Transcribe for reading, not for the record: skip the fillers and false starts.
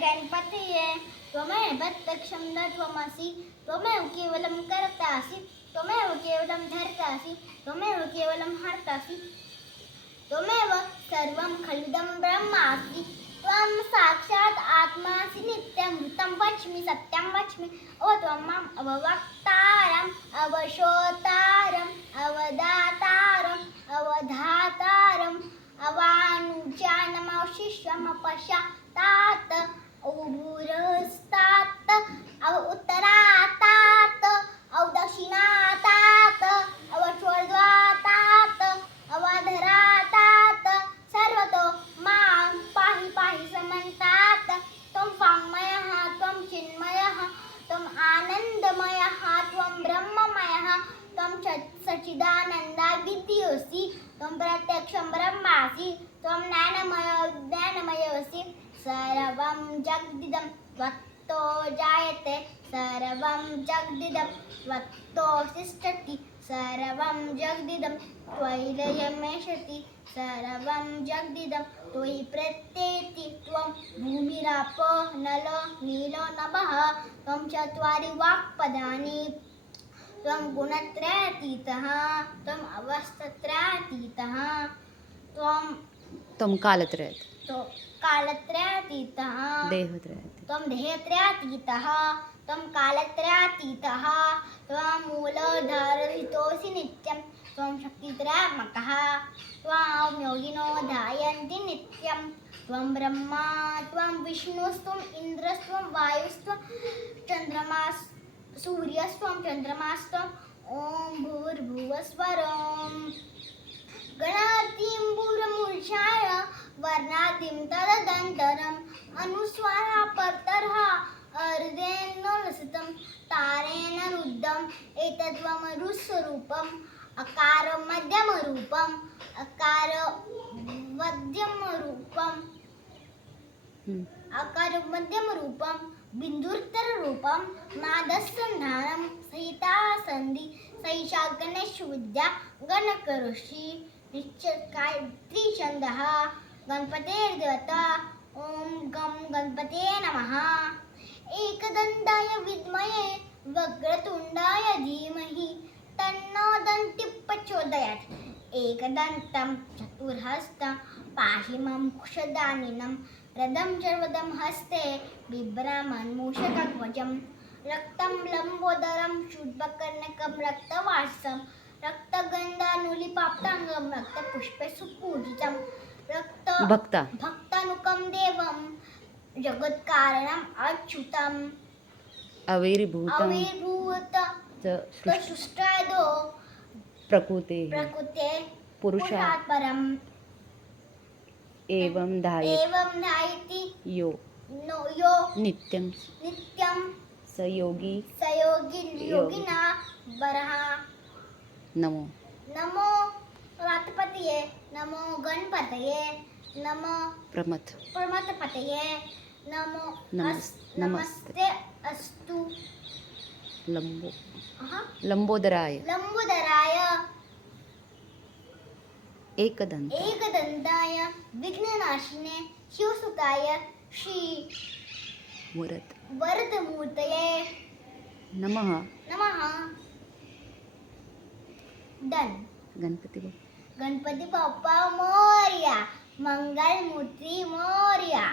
गणपतये त्वमेव प्रत्यक्षं त्वमसि त्वमेव केवलं कर्तासि त्वमेव केवलं धर्तासि त्वमेव केवलं हर्तासि त्वमेव सर्वं खलुदं ब्रह्मासि त्वं साक्षात् आत्मासि नित्यं ऋतं वच्मि सत्यं वच्मि ओ त्वं माम् अववक्तारम् अवशोतारम् अवदातारम् अवधातारम् अवानुजानमवशिष्यमपश्चात्तात् औभूरस्तात् उत्तरातात् दक्षिणातात् अवस्वर्ध्वातात् अवाधरातात् सर्वतो मां पाहि पाहि समन्तात् त्वं वाङ्मयः त्वं चिन्मयः त्वम् आनन्दमयः त्वं ब्रह्ममयः त्वं सच्चिदानन्दाविद्योऽसि त्वं प्रत्यक्षं ब्रह्मासि त्वं ज्ञानमयोऽसि सर्वं जगदिदं त्वत्तो जायते सर्वं जगदिदं त्वत्तो तिष्ठति सर्वं जगदिदं त्वयि लयमेषति सर्वं जगदिदं त्वयि प्रत्येति त्वं भूमिरापो नलो नीलो नभः त्वं चत्वारि वाक्पदानि त्वं गुणत्रयातीतः त्वम् अवस्थत्रयातीतः त्वं कालत्रयातीतः त्वं देहत्रयातीतः त्वं कालत्रयातीतः त्वं मूलधारहितोऽसि नित्यं त्वं शक्तित्रयात्मकः त्वां योगिनो ध्यायन्ति नित्यं त्वं ब्रह्मा त्वं विष्णुस्त्वम् इन्द्रस्त्वं वायुस्त्वं चन्द्रमास् सूर्यस्त्वं चन्द्रमास्त्वं ॐ भूर्भुवस्वरं गणातिं भूरमूर्छाय वर्णातिं तदनन्तरम् अनुस्वारः परतरः अर्धेन लसितं तारेण रुद्धम् एतद्वमरुस्वरूपम् अकार मध्यमरूपम् अकार मध्यमरूपं बिन्दुत्तररूपं नादसन्धानं सहितासन्धि सहिषा गणेशविद्या गणकऋषि त्रिछन्दः गणपतेर्देवता ॐ गं गणपते नमः एकदन्ताय विद्महे वक्रतुण्डाय धीमहि तन्नो दन्तिः प्रचोदयात् एकदन्तं चतुर्हस्तं पाहि मां कुशदानिनं रदं सर्वदं हस्ते बिभ्रामन् मूषकध्वजं रक्तं लम्बोदरं शुद्भकर्णकं रक्तवासं रक्तगन्धानुलिपाप्ताङ्गं रक्तपुष्पे सुपूजितं भक्तानुकं देवं जगत्कारणम् अच्युतम् अविर्भूत सृष्टादो प्रकृते पुरुषात् परम् एवं ध्यायति यो नित्यं स योगी योगिना वरः नमो रातपतये नमो गणपतये नमो प्रमथपतये नमो नमस्ते अस्तु लंबोदराय एकदन्ताय विघ्ननाशिने शिवसुताय श्री वरदमूर्तये नमः डन गणपति बाप्पा मोरया मंगल मूर्ति मोरया।